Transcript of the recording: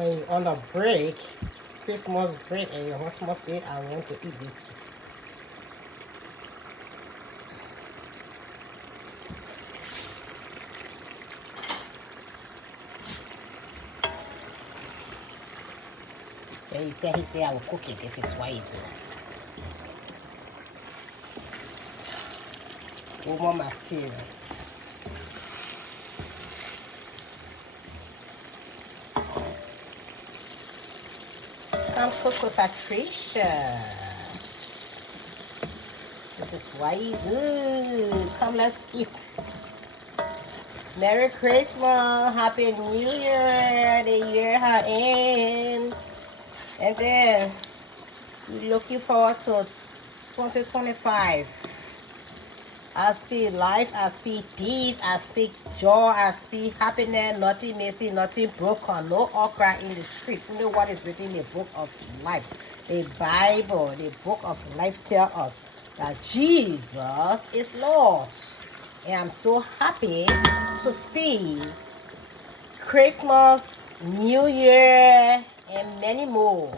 when you're on a break, Christmas break, and your husband say, I want to eat this soup. Then you tell him, say, I will cook it. This is why you do. More material. Come cook with Patricia. This is why you do. Come, let's eat. Merry Christmas. Happy New Year. The year has ended. And then we're looking forward to 2025. I speak life, I speak peace, I speak joy, I speak happiness, nothing missing, nothing broken, no okra in the street. You know what is written in the book of life? The Bible, the book of life tells us that Jesus is Lord. And I'm so happy to see Christmas, New Year, and many more